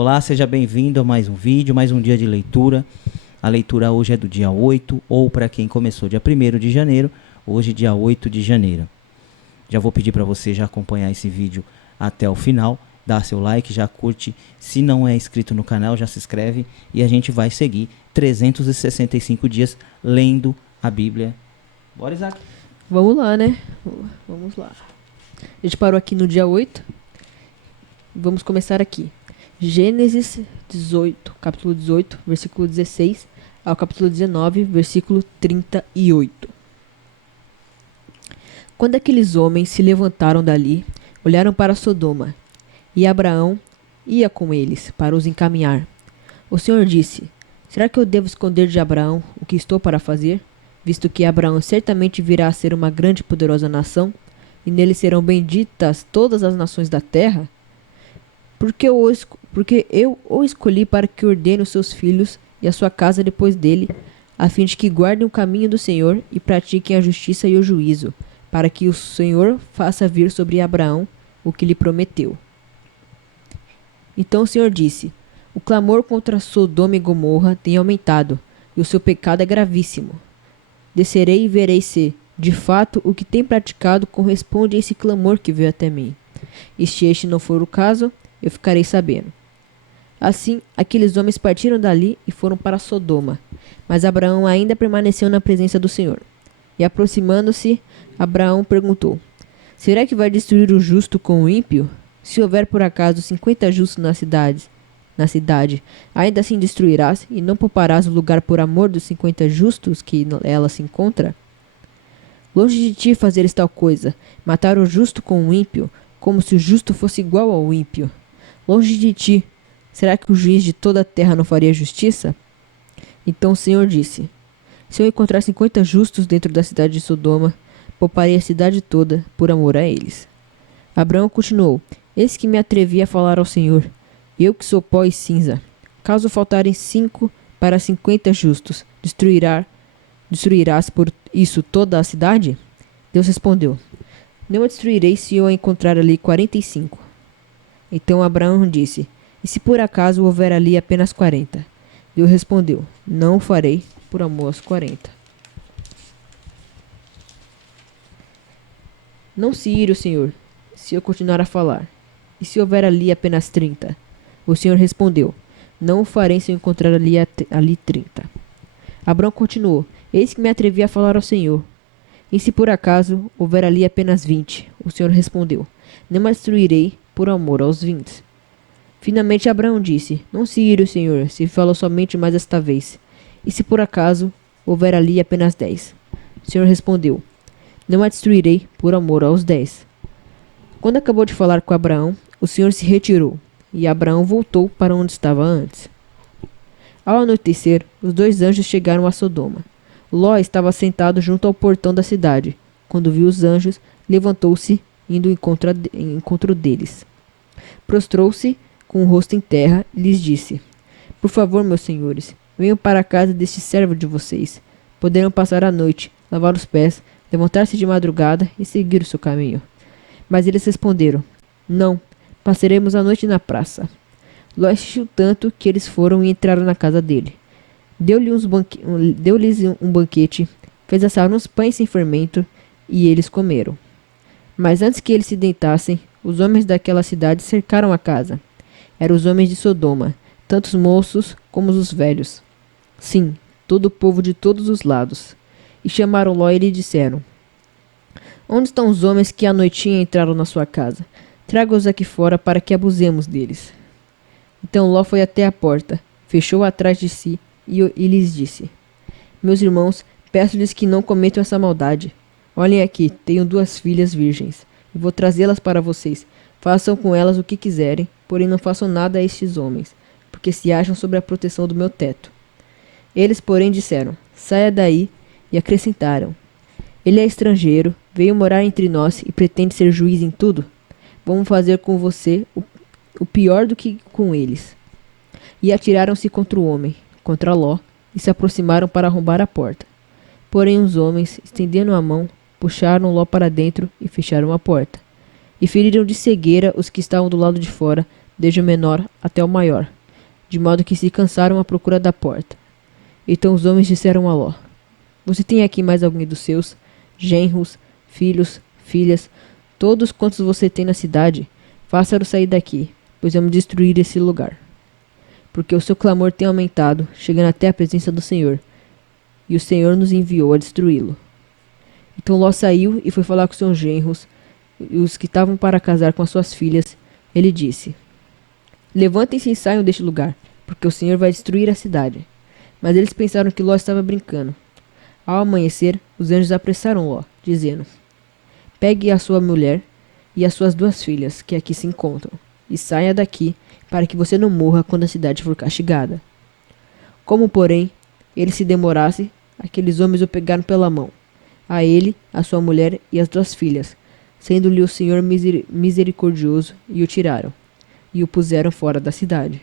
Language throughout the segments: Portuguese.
Olá, seja bem-vindo a mais um vídeo, mais um dia de leitura. A leitura hoje é do dia 8, ou para quem começou dia 1º de janeiro, hoje dia 8 de janeiro. Já vou pedir para você já acompanhar esse vídeo até o final, dá seu like, já curte. Se não é inscrito no canal, já se inscreve e a gente vai seguir 365 dias lendo a Bíblia. Bora, Isaac? Vamos lá, né? Vamos lá. A gente parou aqui no dia 8. Vamos começar aqui. Gênesis 18, capítulo 18, versículo 16 ao capítulo 19, versículo 38. Quando aqueles homens se levantaram dali, olharam para Sodoma, e Abraão ia com eles para os encaminhar. O Senhor disse: Será que eu devo esconder de Abraão o que estou para fazer? Visto que Abraão certamente virá a ser uma grande e poderosa nação, e nele serão benditas todas as nações da terra? Porque eu o escolhi para que ordene os seus filhos e a sua casa depois dele, a fim de que guardem o caminho do Senhor e pratiquem a justiça e o juízo, para que o Senhor faça vir sobre Abraão o que lhe prometeu. Então o Senhor disse: O clamor contra Sodoma e Gomorra tem aumentado, e o seu pecado é gravíssimo. Descerei e verei se, de fato, o que tem praticado corresponde a esse clamor que veio até mim. E se este não for o caso, eu ficarei sabendo. Assim, aqueles homens partiram dali e foram para Sodoma. Mas Abraão ainda permaneceu na presença do Senhor. E aproximando-se, Abraão perguntou: Será que vai destruir o justo com o ímpio? Se houver por acaso 50 justos na cidade, ainda assim destruirás e não pouparás o lugar por amor dos 50 justos que ela se encontra? Longe de ti fazeres tal coisa, matar o justo com o ímpio, como se o justo fosse igual ao ímpio. Longe de ti, será que o juiz de toda a terra não faria justiça? Então o Senhor disse: Se eu encontrar 50 justos dentro da cidade de Sodoma, pouparei a cidade toda por amor a eles. Abraão continuou: Eis que me atrevi a falar ao Senhor, eu que sou pó e cinza. Caso faltarem 5 para 50 justos, destruirás por isso toda a cidade? Deus respondeu: Não a destruirei se eu encontrar ali 45. Então Abraão disse: E se por acaso houver ali apenas 40? Deus respondeu: Não o farei por amor aos 40. Não se ire o Senhor, se eu continuar a falar. E se houver ali apenas 30? O Senhor respondeu: Não o farei se eu encontrar ali 30. Abraão continuou: Eis que me atrevi a falar ao Senhor. E se por acaso houver ali apenas 20? O Senhor respondeu: Não a destruirei por amor aos 20. Finalmente Abraão disse: Não se ire o Senhor, se falou somente mais esta vez. E se por acaso houver ali apenas 10? O Senhor respondeu: Não a destruirei por amor aos 10. Quando acabou de falar com Abraão, o Senhor se retirou, e Abraão voltou para onde estava antes. Ao anoitecer, os 2 anjos chegaram a Sodoma. Ló estava sentado junto ao portão da cidade. Quando viu os anjos, levantou-se, indo ao encontro deles. Prostrou-se com o rosto em terra e lhes disse: Por favor, meus senhores, venham para a casa deste servo de vocês. Poderão passar a noite, lavar os pés, levantar-se de madrugada e seguir o seu caminho. Mas eles responderam: Não, passaremos a noite na praça. Ló insistiu tanto que eles foram e entraram na casa dele. Deu-lhes um banquete, fez assar uns pães sem fermento, e eles comeram. Mas antes que eles se deitassem, os homens daquela cidade cercaram a casa. Eram os homens de Sodoma, tanto os moços como os velhos. Sim, todo o povo de todos os lados. E chamaram Ló e lhe disseram: Onde estão os homens que à noitinha entraram na sua casa? Traga-os aqui fora para que abusemos deles. Então Ló foi até a porta, fechou atrás de si e lhes disse: Meus irmãos, peço-lhes que não cometam essa maldade. Olhem aqui, tenho 2 filhas virgens, e vou trazê-las para vocês. Façam com elas o que quiserem, porém não façam nada a estes homens, porque se acham sob a proteção do meu teto. Eles, porém, disseram: Saia daí, e acrescentaram: Ele é estrangeiro, veio morar entre nós e pretende ser juiz em tudo? Vamos fazer com você o pior do que com eles. E atiraram-se contra o homem, contra Ló, e se aproximaram para arrombar a porta. Porém os homens, estendendo a mão, puxaram Ló para dentro e fecharam a porta. E feriram de cegueira os que estavam do lado de fora, desde o menor até o maior, de modo que se cansaram à procura da porta. Então os homens disseram a Ló: Você tem aqui mais alguém dos seus, genros, filhos, filhas, todos quantos você tem na cidade? Faça-o sair daqui, pois vamos destruir esse lugar. Porque o seu clamor tem aumentado, chegando até a presença do Senhor, e o Senhor nos enviou a destruí-lo. Então Ló saiu e foi falar com seus genros, e os que estavam para casar com as suas filhas. Ele disse: Levantem-se e saiam deste lugar, porque o Senhor vai destruir a cidade. Mas eles pensaram que Ló estava brincando. Ao amanhecer, os anjos apressaram Ló, dizendo: Pegue a sua mulher e as suas 2 filhas, que aqui se encontram, e saia daqui, para que você não morra quando a cidade for castigada. Como, porém, ele se demorasse, aqueles homens o pegaram pela mão, a ele, a sua mulher e as 2 filhas, sendo-lhe o Senhor misericordioso, e o tiraram, e o puseram fora da cidade.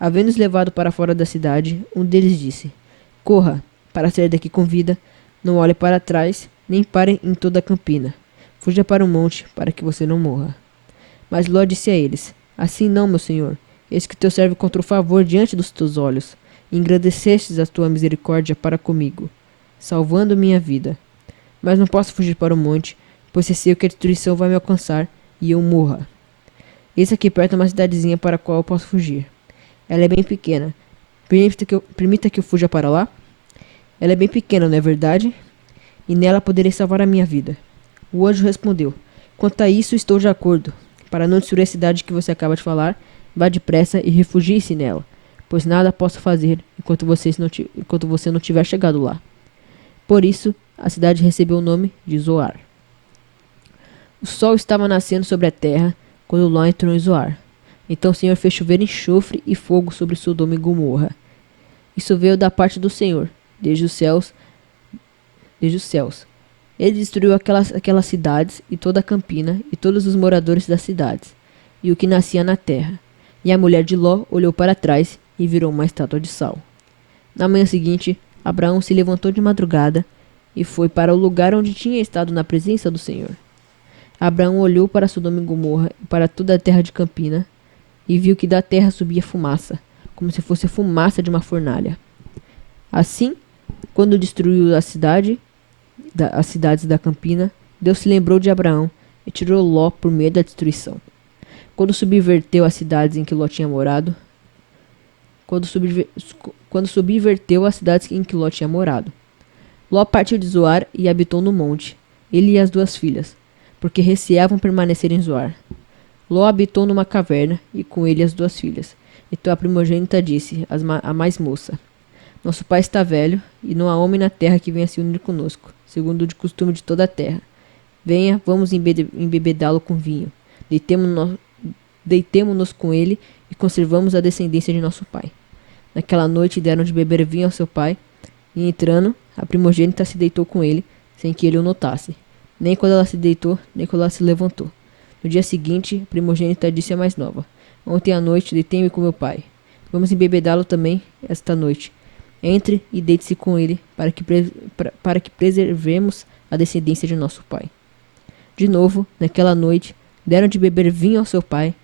Havendo-os levado para fora da cidade, um deles disse: Corra, para sair daqui com vida, não olhe para trás, nem pare em toda a campina. Fuja para o monte, para que você não morra. Mas Ló disse a eles: Assim não, meu senhor, eis que teu servo encontrou favor diante dos teus olhos, e engrandecestes a tua misericórdia para comigo, salvando minha vida. Mas não posso fugir para o monte, pois receio que a destruição vai me alcançar, e eu morra. Eis aqui perto uma cidadezinha para a qual eu posso fugir. Ela é bem pequena. Permita que eu fuja para lá? Ela é bem pequena, não é verdade? E nela poderei salvar a minha vida. O anjo respondeu: Quanto a isso, estou de acordo. Para não destruir a cidade que você acaba de falar, vá depressa e refugie-se nela, pois nada posso fazer enquanto você não tiver chegado lá. Por isso, a cidade recebeu o nome de Zoar. O sol estava nascendo sobre a terra quando Ló entrou em Zoar. Então o Senhor fez chover enxofre e fogo sobre Sodoma e Gomorra. Isso veio da parte do Senhor, desde os céus. Ele destruiu aquelas cidades e toda a campina e todos os moradores das cidades, e o que nascia na terra. E a mulher de Ló olhou para trás e virou uma estátua de sal. Na manhã seguinte, Abraão se levantou de madrugada e foi para o lugar onde tinha estado na presença do Senhor. Abraão olhou para Sodoma e Gomorra e para toda a terra de campina, e viu que da terra subia fumaça, como se fosse fumaça de uma fornalha. Assim, quando destruiu as cidades da campina, Deus se lembrou de Abraão e tirou Ló por meio da destruição. Quando subverteu as cidades em que Ló tinha morado, Ló partiu de Zoar e habitou no monte, ele e as 2 filhas, porque receavam permanecer em Zoar. Ló habitou numa caverna, e com ele as 2 filhas. Então a primogênita disse à mais moça: Nosso pai está velho, e não há homem na terra que venha se unir conosco, segundo o costume de toda a terra. Venha, vamos embebedá-lo com vinho. Deitemo-nos com ele e conservamos a descendência de nosso pai. Naquela noite deram de beber vinho ao seu pai, e entrando, a primogênita se deitou com ele, sem que ele o notasse, nem quando ela se deitou, nem quando ela se levantou. No dia seguinte, a primogênita disse à mais nova: Ontem à noite deitei-me com meu pai. Vamos embebedá-lo também esta noite. Entre e deite-se com ele, para que preservemos a descendência de nosso pai. De novo, naquela noite, deram de beber vinho ao seu pai,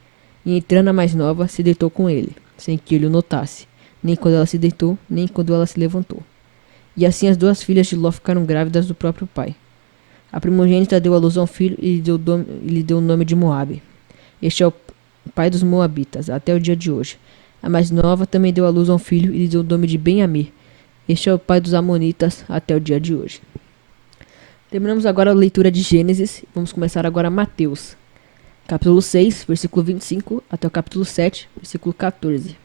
e entrando a mais nova, se deitou com ele, sem que ele o notasse, nem quando ela se deitou, nem quando ela se levantou. E assim as 2 filhas de Ló ficaram grávidas do próprio pai. A primogênita deu à luz a um filho e lhe deu o nome de Moabe. Este é o pai dos moabitas, até o dia de hoje. A mais nova também deu à luz a um filho e lhe deu o nome de Ben-Ammi. Este é o pai dos amonitas, até o dia de hoje. Terminamos agora a leitura de Gênesis. Vamos começar agora Mateus. Capítulo 6, versículo 25, até o capítulo 7, versículo 14.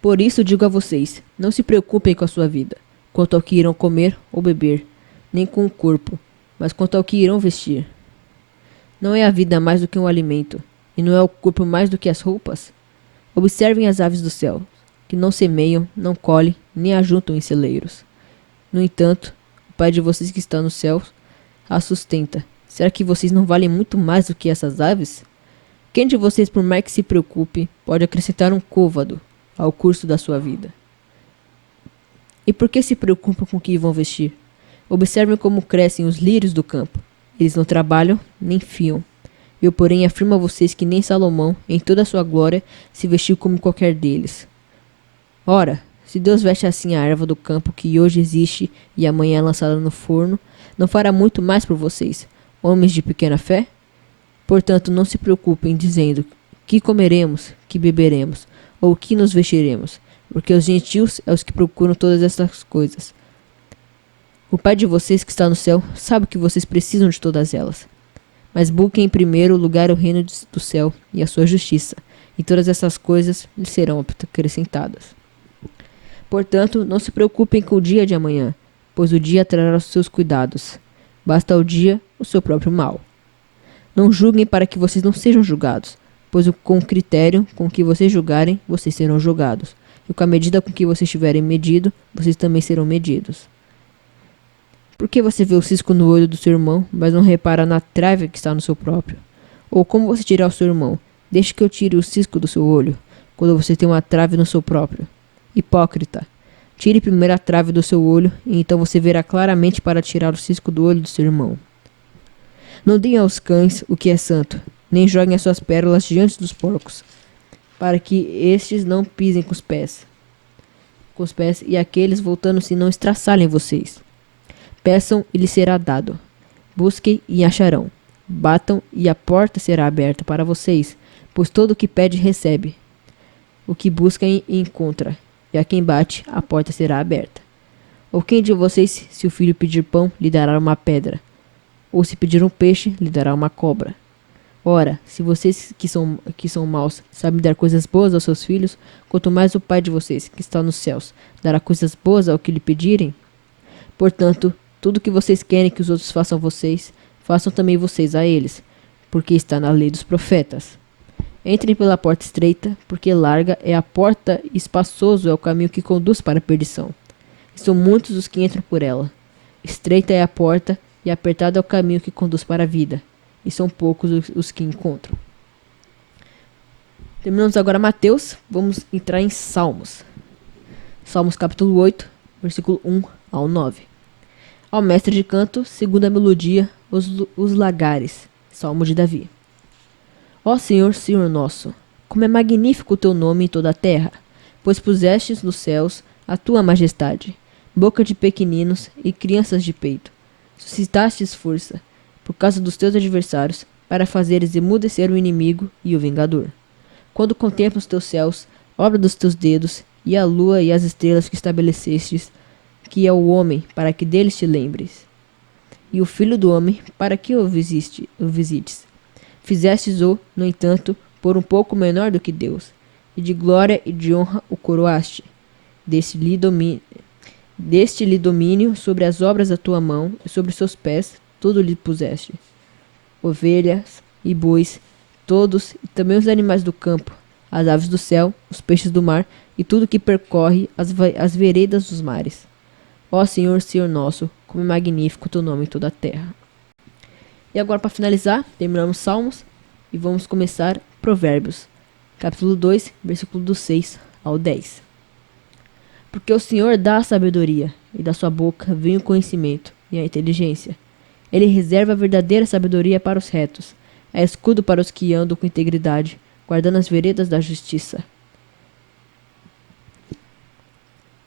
Por isso digo a vocês, não se preocupem com a sua vida, quanto ao que irão comer ou beber, nem com o corpo, mas quanto ao que irão vestir. Não é a vida mais do que um alimento, e não é o corpo mais do que as roupas? Observem as aves do céu, que não semeiam, não colhem, nem ajuntam em celeiros. No entanto, o Pai de vocês que está nos céus as sustenta. Será que vocês não valem muito mais do que essas aves? Quem de vocês, por mais que se preocupe, pode acrescentar um côvado ao curso da sua vida? E por que se preocupam com o que vão vestir? Observem como crescem os lírios do campo. Eles não trabalham, nem fiam. Eu, porém, afirmo a vocês que nem Salomão, em toda a sua glória, se vestiu como qualquer deles. Ora, se Deus veste assim a erva do campo que hoje existe e amanhã é lançada no forno, não fará muito mais por vocês, homens de pequena fé? Portanto, não se preocupem dizendo que comeremos, que beberemos, ou que nos vestiremos, porque os gentios é os que procuram todas essas coisas. O Pai de vocês que está no céu sabe que vocês precisam de todas elas. Mas busquem em primeiro lugar o reino do céu e a sua justiça, e todas essas coisas lhes serão acrescentadas. Portanto, não se preocupem com o dia de amanhã, pois o dia trará os seus cuidados. Basta ao dia o seu próprio mal. Não julguem para que vocês não sejam julgados, pois com o critério com que vocês julgarem, vocês serão julgados, e com a medida com que vocês tiverem medido, vocês também serão medidos. Por que você vê o cisco no olho do seu irmão, mas não repara na trave que está no seu próprio? Ou como você dirá ao seu irmão, deixe que eu tire o cisco do seu olho, quando você tem uma trave no seu próprio? Hipócrita! Tire primeiro a trave do seu olho, e então você verá claramente para tirar o cisco do olho do seu irmão. Não deem aos cães o que é santo, nem joguem as suas pérolas diante dos porcos, para que estes não pisem com os pés, e aqueles, voltando-se, não estraçalhem vocês. Peçam e lhes será dado. Busquem e acharão. Batam e a porta será aberta para vocês, pois todo o que pede recebe. O que busca encontra, e a quem bate, a porta será aberta. Ou quem de vocês, se o filho pedir pão, lhe dará uma pedra? Ou se pedir um peixe, lhe dará uma cobra? Ora, se vocês que são maus sabem dar coisas boas aos seus filhos, quanto mais o Pai de vocês, que está nos céus, dará coisas boas ao que lhe pedirem? Portanto, tudo que vocês querem que os outros façam a vocês, façam também vocês a eles, porque está na lei dos profetas. Entrem pela porta estreita, porque larga é a porta e espaçoso é o caminho que conduz para a perdição. E são muitos os que entram por ela. Estreita é a porta e apertado é o caminho que conduz para a vida, e são poucos os que encontram. Terminamos agora Mateus, vamos entrar em Salmos. Salmos capítulo 8, versículo 1 ao 9. Ao mestre de canto, segundo a melodia, os lagares. Salmo de Davi. Ó Senhor, Senhor nosso, como é magnífico o teu nome em toda a terra, pois pusestes nos céus a tua majestade, boca de pequeninos e crianças de peito. Suscitastes força, por causa dos teus adversários, para fazeres emudecer o inimigo e o vingador. Quando contemplo os teus céus, obra dos teus dedos, e a lua e as estrelas que estabelecestes, que é o homem, para que deles te lembres, e o filho do homem, para que o visites. Fizestes-o, no entanto, por um pouco menor do que Deus, e de glória e de honra o coroaste. Deste-lhe domínio sobre as obras da tua mão, e sobre seus pés tudo lhe puseste. Ovelhas e bois, todos, e também os animais do campo, as aves do céu, os peixes do mar, e tudo que percorre as veredas dos mares. Ó Senhor, Senhor nosso, como é magnífico o teu nome em toda a terra. E agora, para finalizar, terminamos Salmos e vamos começar Provérbios, capítulo 2, versículo do 6 ao 10. Porque o Senhor dá a sabedoria, e da sua boca vem o conhecimento e a inteligência. Ele reserva a verdadeira sabedoria para os retos, é escudo para os que andam com integridade, guardando as veredas da justiça,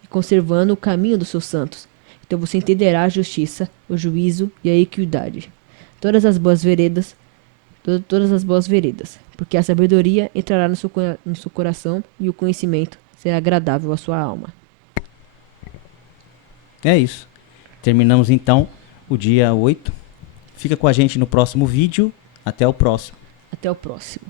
e conservando o caminho dos seus santos. Então você entenderá a justiça, o juízo e a equidade. Todas as boas veredas, porque a sabedoria entrará no seu coração e o conhecimento será agradável à sua alma. É isso. Terminamos então o dia 8. Fica com a gente no próximo vídeo. Até o próximo. Até o próximo.